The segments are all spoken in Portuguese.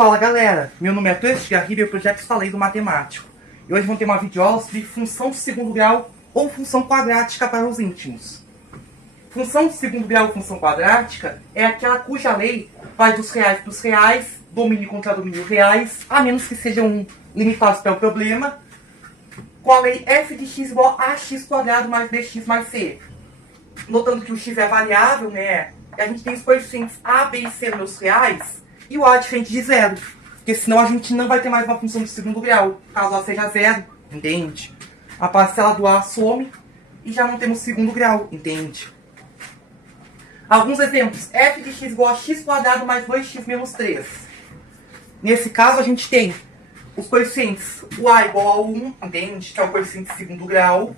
Fala galera, meu nome é Cleiton Garrido e eu projeto Falei do Matemático. E hoje vamos ter uma videoaula sobre função de segundo grau ou função quadrática para os íntimos. Função de segundo grau ou função quadrática é aquela cuja lei vai dos reais para os reais, domínio contra domínio reais, a menos que sejam limitados pelo problema, com a lei f de x igual a x quadrado mais bx mais c. Notando que o x é variável, né? E a gente tem os coeficientes a, b e c nos reais, e o a é diferente de zero. Porque senão a gente não vai ter mais uma função de segundo grau, caso a seja zero, entende? A parcela do a some e já não temos segundo grau, entende? Alguns exemplos. F de x igual a x quadrado mais 2x menos 3. Nesse caso a gente tem os coeficientes o a igual a 1, entende? Que é o coeficiente de segundo grau.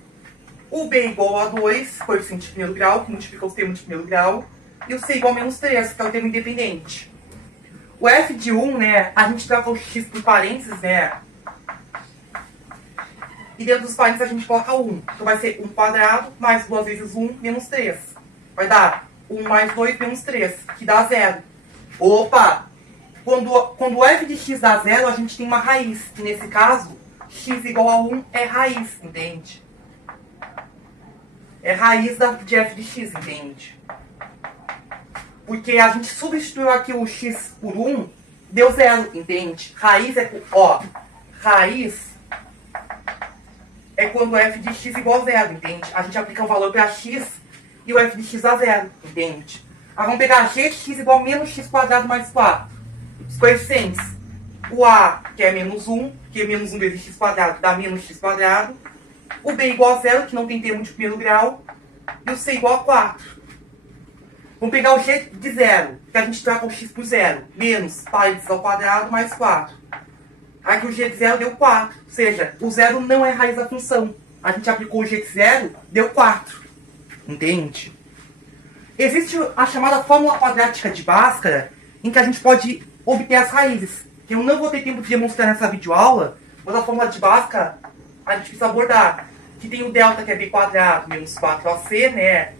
O b igual a 2, coeficiente de primeiro grau, que multiplica os termos de primeiro grau. E o c igual a menos 3, que é o termo independente. O f de 1, né, a gente troca o x por parênteses, né? E dentro dos parênteses a gente coloca 1. Então vai ser 1 quadrado mais 2 vezes 1 menos 3. Vai dar 1 mais 2 menos 3, que dá 0. Opa! Quando o f de x dá 0, a gente tem uma raiz. E nesse caso, x igual a 1 é raiz, entende? É raiz de f de x, entende? Porque a gente substituiu aqui o x por 1, deu 0, entende? Raiz é... Ó, raiz é quando o f de x igual a 0, entende? A gente aplica o valor para x e o f de x dá 0, entende? Agora vamos pegar g de x igual a menos x quadrado mais 4. Os coeficientes. O a, que é menos 1, que é menos 1 vezes x quadrado, dá menos x quadrado. O b igual a 0, que não tem termo de primeiro grau. E o c igual a 4. Vamos pegar o g de 0, que a gente troca o x por 0. Menos parênteses ao quadrado mais 4. Aqui o g de 0 deu 4. Ou seja, o 0 não é raiz da função. A gente aplicou o g de 0, deu 4. Entende? Existe a chamada fórmula quadrática de Bhaskara, em que a gente pode obter as raízes. Que eu não vou ter tempo de demonstrar nessa videoaula, mas a fórmula de Bhaskara a gente precisa abordar. Que tem o delta, que é b quadrado menos 4ac, né?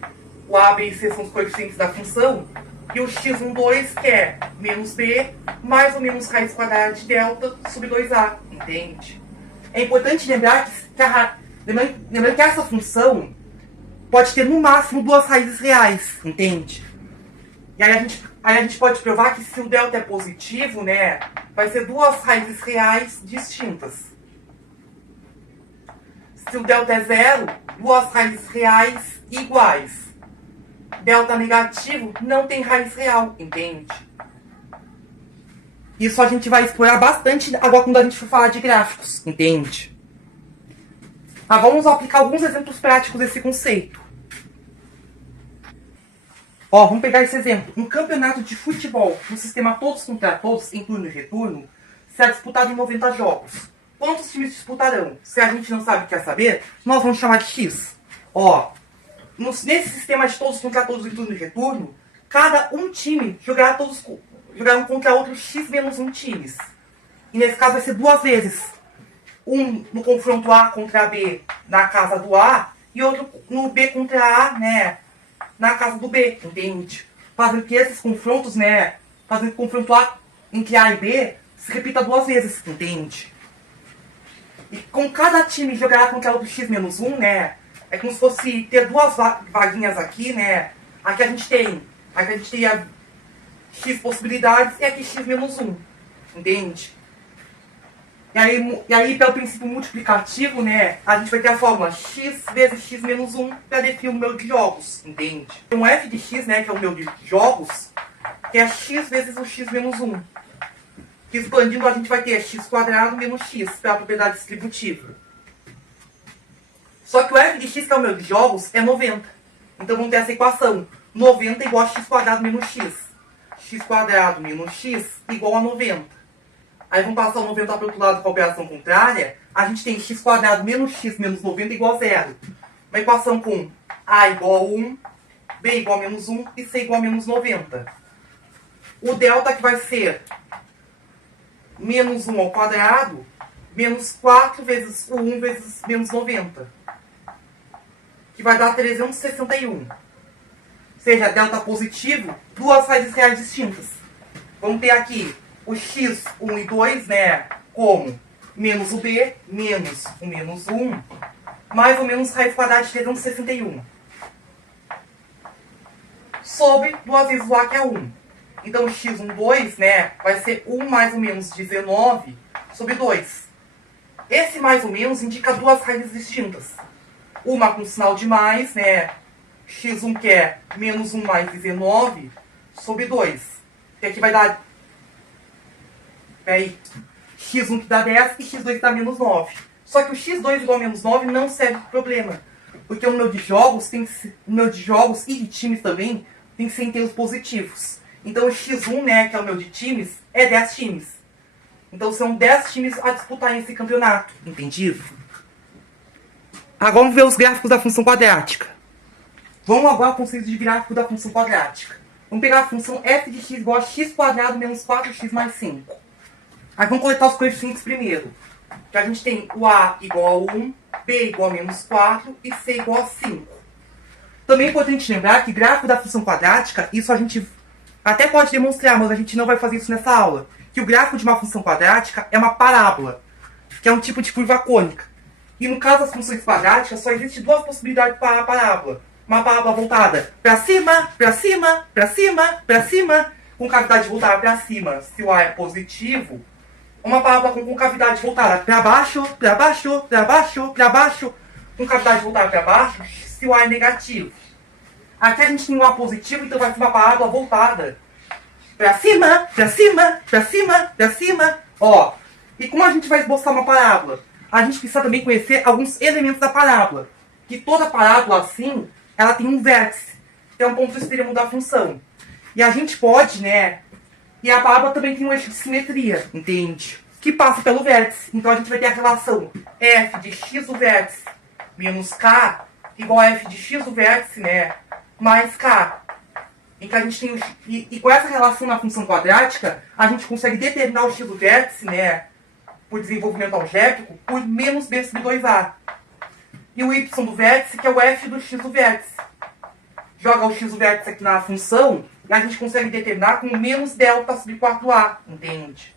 O a, b e c são os coeficientes da função. E o x12, que é menos b, mais ou menos raiz quadrada de delta sobre 2a, entende? É importante lembrar lembrando que essa função pode ter no máximo duas raízes reais, entende? E aí a gente pode provar que se o delta é positivo, né, vai ser duas raízes reais distintas. Se o delta é 0, duas raízes reais iguais. Delta negativo não tem raiz real, entende? Isso a gente vai explorar bastante agora quando a gente for falar de gráficos, entende? Vamos aplicar alguns exemplos práticos desse conceito. Ó, vamos pegar esse exemplo. Um campeonato de futebol no sistema todos contra todos, em turno e retorno, será disputado em 90 jogos. Quantos times disputarão? Se a gente não sabe o que quer saber, nós vamos chamar de X. Ó, nesse sistema de todos contra todos em turno e retorno, cada um time jogará um contra outro X menos 1 times. E nesse caso vai ser duas vezes. Um no confronto A contra B na casa do A, e outro no B contra A, né, na casa do B, entende? Fazendo que esses confrontos, né, fazendo que o confronto A entre A e B se repita duas vezes, entende? E com cada time jogará contra outro X menos 1, né, é como se fosse ter duas vaguinhas aqui, né? Aqui a gente teria X possibilidades e aqui X menos 1. Entende? E aí, pelo princípio multiplicativo, né? A gente vai ter a fórmula X vezes X menos 1 para definir o número de jogos. Entende? Tem um f de X, né? Que é o número de jogos, que é X vezes o X menos 1. Que expandindo a gente vai ter X quadrado menos X, pela propriedade distributiva. Só que o f de x, que é o número de jogos, é 90. Então vamos ter essa equação. 90 igual a x quadrado menos x. X quadrado menos x igual a 90. Aí vamos passar o 90 para o outro lado com a operação contrária. A gente tem x quadrado menos x menos 90 igual a 0. Uma equação com a igual a 1, b igual a menos 1 e c igual a menos 90. O delta que vai ser menos 1 ao quadrado, menos 4 vezes o 1 vezes menos 90. Que vai dar 361. Ou seja, delta positivo, duas raízes reais distintas. Vamos ter aqui o x1 e 2, né, como menos o b menos o menos 1, mais ou menos raiz quadrada de 361. Sobre 2 vezes o a, que é 1. Então, x1, 2, né, vai ser 1 mais ou menos 19 sobre 2. Esse mais ou menos indica duas raízes distintas. Uma com sinal de mais, né, x1 que é menos 1 mais 19 sobre 2. Que aqui vai dar... Peraí. x1 que dá 10 e x2 que dá menos 9. Só que o x2 igual a menos 9 não serve para problema. Porque o número de jogos, e de times também tem que ser inteiros positivos. Então o x1, né, que é o número de times, é 10 times. Então são 10 times a disputar esse campeonato. Entendido? Agora vamos ver os gráficos da função quadrática. Vamos agora ao conceito de gráfico da função quadrática. Vamos pegar a função f de x igual a x quadrado menos 4x mais 5. Aí vamos coletar os coeficientes primeiro. Que a gente tem o a igual a 1, b igual a menos 4 e c igual a 5. Também é importante lembrar que gráfico da função quadrática, isso a gente até pode demonstrar, mas a gente não vai fazer isso nessa aula. Que o gráfico de uma função quadrática é uma parábola, que é um tipo de curva cônica. E no caso das funções quadráticas, só existem duas possibilidades para a parábola. Uma parábola voltada para cima, para cima, para cima, para cima, com cavidade voltada para cima, se o a é positivo. Uma parábola com concavidade voltada para baixo, para baixo, para baixo, para baixo, com cavidade voltada para baixo, se o a é negativo. Aqui a gente tem um a positivo, então vai ser uma parábola voltada para cima, para cima, para cima, para cima. Ó, e como a gente vai esboçar uma parábola? A gente precisa também conhecer alguns elementos da parábola. Que toda parábola, assim, ela tem um vértice, que é um ponto extremo da função. E a gente pode, né... E a parábola também tem um eixo de simetria, entende? Que passa pelo vértice. Então a gente vai ter a relação f de x do vértice menos k igual a f de x do vértice, né, mais k. Em que a gente tem e com essa relação na função quadrática, a gente consegue determinar o x do vértice, né, por desenvolvimento algébrico, por menos b sobre 2a. E o y do vértice, que é o f do x do vértice. Joga o x do vértice aqui na função, e a gente consegue determinar com menos delta sobre 4a, entende?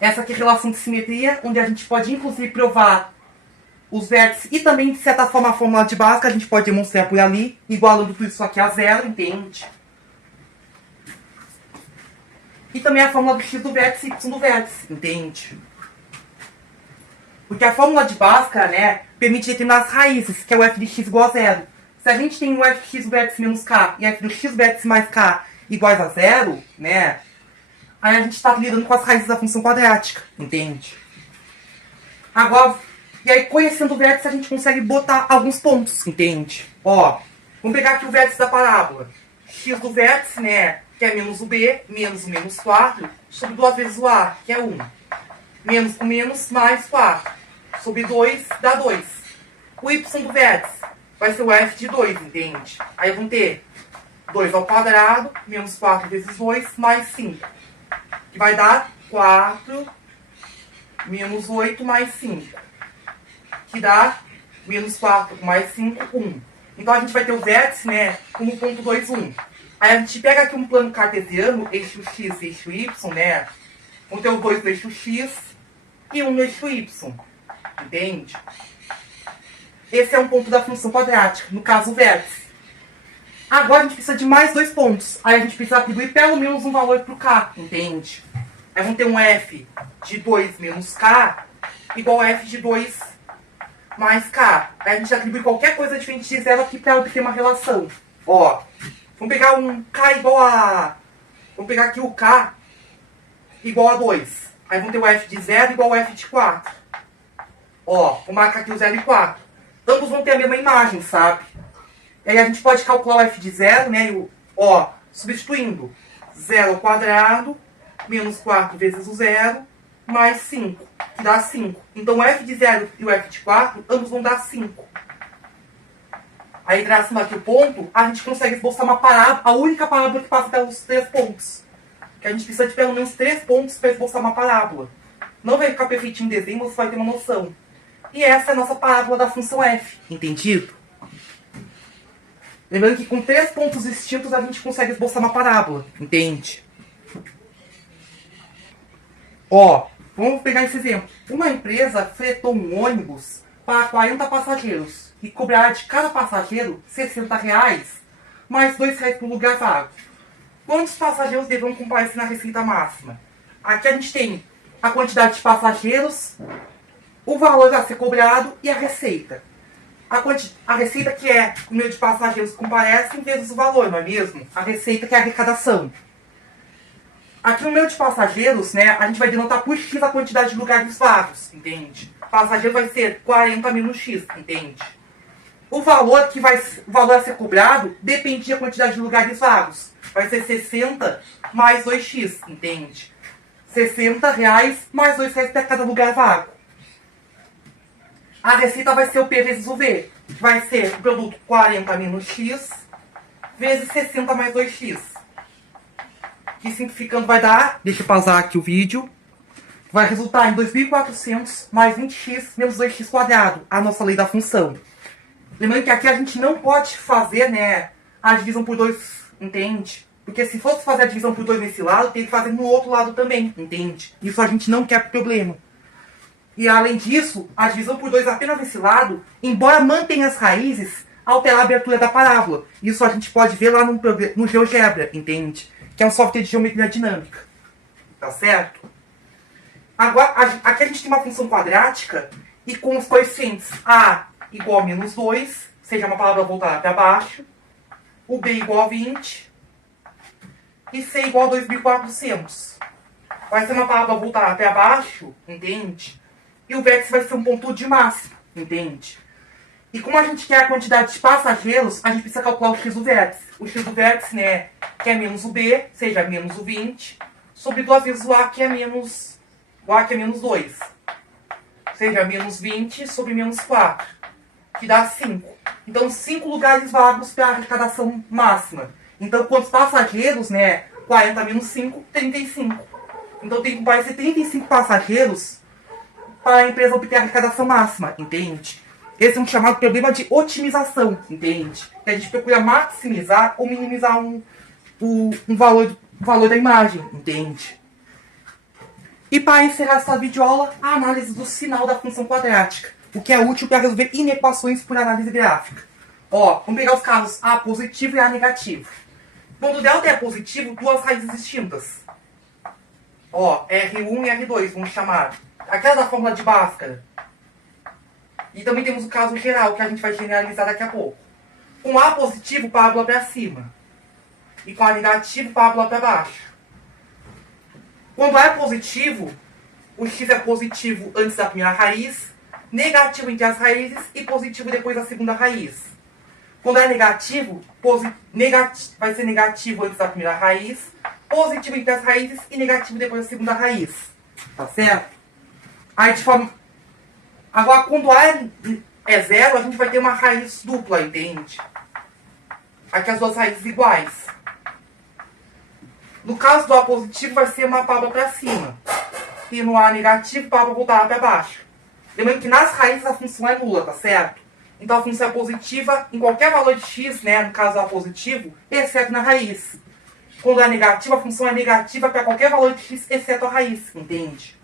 Essa aqui é a relação de simetria, onde a gente pode inclusive provar os vértices e também, de certa forma, a fórmula de básica, a gente pode demonstrar por ali, igualando tudo isso aqui a zero, entende? E também a fórmula do x do vértice e y do vértice, entende? Porque a fórmula de básica, né, permite determinar as raízes, que é o f de x igual a zero. Se a gente tem o f de x do vértice menos k e f do x vértice mais k iguais a zero, né, aí a gente está lidando com as raízes da função quadrática, entende? Agora, e aí conhecendo o vértice a gente consegue botar alguns pontos, entende? Ó, vamos pegar aqui o vértice da parábola. X do vértice, né, que é menos o b, menos o menos 4, sobre 2 vezes o a, que é 1. Menos com menos, mais 4. Sobre 2, dá 2. O y do vértice vai ser o f de 2, entende? Aí vamos ter 2 ao quadrado, menos 4 vezes 2, mais 5. Que vai dar 4, menos 8, mais 5. Que dá menos 4 mais 5, 1. Então a gente vai ter o vértice, né, como ponto 2, 1. Aí a gente pega aqui um plano cartesiano, eixo x e eixo y, né? Vamos ter os dois no eixo x e um no eixo y. Entende? Esse é um ponto da função quadrática, no caso o vértice. Agora a gente precisa de mais 2 pontos. Aí a gente precisa atribuir pelo menos um valor para o k, entende? Aí vamos ter um f de 2 menos k igual a f de 2 mais k. Aí a gente atribui qualquer coisa diferente de zero aqui para obter uma relação. Ó, vamos pegar um k igual a... Vamos pegar aqui o k igual a 2. Aí vamos ter o f de 0 igual a f de 4. Ó, vou marcar aqui o 0 e 4. Ambos vão ter a mesma imagem, sabe? E aí a gente pode calcular o f de 0, né? Ó, substituindo 0 ao quadrado, menos 4 vezes o 0, mais 5, que dá 5. Então o f de 0 e o f de 4, ambos vão dar 5. Aí traçando aqui o ponto, a gente consegue esboçar uma parábola, a única parábola que passa pelos 3 pontos. Que a gente precisa de pelo menos 3 pontos para esboçar uma parábola. Não vai ficar perfeitinho em desenho, você vai ter uma noção. E essa é a nossa parábola da função f. Entendido? Lembrando que com 3 pontos distintos a gente consegue esboçar uma parábola. Entende? Ó, vamos pegar esse exemplo. Uma empresa fretou um ônibus para 40 passageiros e cobrará de cada passageiro R$ 60, mais R$ 2 por lugar vago. Quantos passageiros deverão comparecer na receita máxima? Aqui a gente tem a quantidade de passageiros, o valor a ser cobrado e a receita. A receita que é o número de passageiros que comparecem vezes o valor, não é mesmo? A receita que é a arrecadação. Aqui no número de passageiros, né, a gente vai denotar por X a quantidade de lugares vagos, entende? Passageiro vai ser 40 menos X, entende? O valor a ser cobrado depende da quantidade de lugares vagos. Vai ser 60 mais 2x, entende? R$60 mais R$2 para cada lugar vago. A receita vai ser o P vezes o V. Vai ser o produto 40 menos X vezes 60 mais 2x. Que simplificando vai dar, deixa eu pausar aqui o vídeo, vai resultar em 2.400 mais 20x menos 2x quadrado, a nossa lei da função. Lembrando que aqui a gente não pode fazer, né, a divisão por 2, entende? Porque se fosse fazer a divisão por 2 nesse lado, tem que fazer no outro lado também, entende? Isso a gente não quer problema. E além disso, a divisão por 2 apenas nesse lado, embora mantenha as raízes, altera a abertura da parábola. Isso a gente pode ver lá no GeoGebra, entende? Que é um software de geometria dinâmica. Tá certo? Agora, aqui a gente tem uma função quadrática e com os coeficientes A igual a menos 2, seja uma palavra voltada para baixo, o B igual a 20 e C igual a 2.400. Vai ser uma palavra voltada para baixo, entende? E o vértice vai ser um ponto de máximo, entende? E como a gente quer a quantidade de passageiros, a gente precisa calcular o x do vértice. O x do vértice, né, que é menos o B, seja menos o 20, sobre 2 vezes o A, que é menos 2. Seja menos 20 sobre menos 4, que dá 5. Então, 5 lugares vagos para a arrecadação máxima. Então, quantos passageiros, né, 40 menos 5, 35. Então, tem que parecer 35 passageiros para a empresa obter a arrecadação máxima, entende? Esse é um chamado problema de otimização, entende? Que a gente procura maximizar ou minimizar um valor da imagem, entende? E para encerrar essa videoaula, a análise do sinal da função quadrática, o que é útil para resolver inequações por análise gráfica. Ó, vamos pegar os casos A positivo e A negativo. Quando o delta é positivo, duas raízes distintas. Ó, R1 e R2, vamos chamar. Aquela da fórmula de Bhaskara. E também temos o caso geral, que a gente vai generalizar daqui a pouco. Com A positivo, parábola para cima. E com A negativo, parábola para baixo. Quando A é positivo, o x é positivo antes da primeira raiz, negativo entre as raízes e positivo depois da segunda raiz. Quando é negativo, vai ser negativo antes da primeira raiz, positivo entre as raízes e negativo depois da segunda raiz. Tá certo? Aí de forma... Agora, quando A é zero, a gente vai ter uma raiz dupla, entende? Aqui as duas raízes iguais. No caso do A positivo, vai ser uma parábola para cima. E no A negativo, parábola voltada para baixo. Lembrando que nas raízes a função é nula, tá certo? Então a função é positiva em qualquer valor de x, né? No caso A positivo, exceto na raiz. Quando é negativa, a função é negativa para qualquer valor de x, exceto a raiz, entende?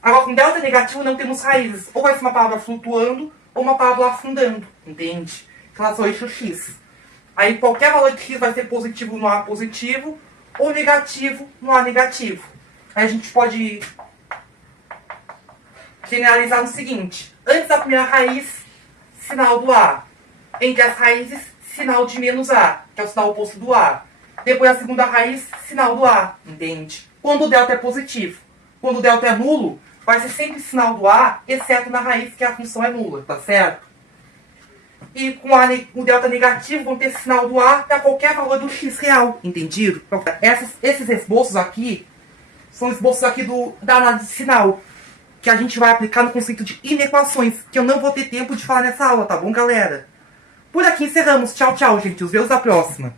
Agora, com delta negativo, não temos raízes. Ou vai ser uma parábola flutuando, ou uma parábola afundando, entende? Em relação ao eixo x. Aí, qualquer valor de x vai ser positivo no A positivo, ou negativo no A negativo. Aí a gente pode generalizar no seguinte. Antes da primeira raiz, sinal do A. Entre as raízes, sinal de menos A, que é o sinal oposto do A. Depois da segunda raiz, sinal do A, entende? Quando o delta é positivo. Quando o delta é nulo, vai ser sempre sinal do A, exceto na raiz, que a função é nula, tá certo? E com o delta negativo, vão ter sinal do A para qualquer valor do x real, entendido? Esses esboços aqui, são esboços aqui da análise de sinal, que a gente vai aplicar no conceito de inequações, que eu não vou ter tempo de falar nessa aula, tá bom, galera? Por aqui encerramos. Tchau, tchau, gente. Os vemos da próxima.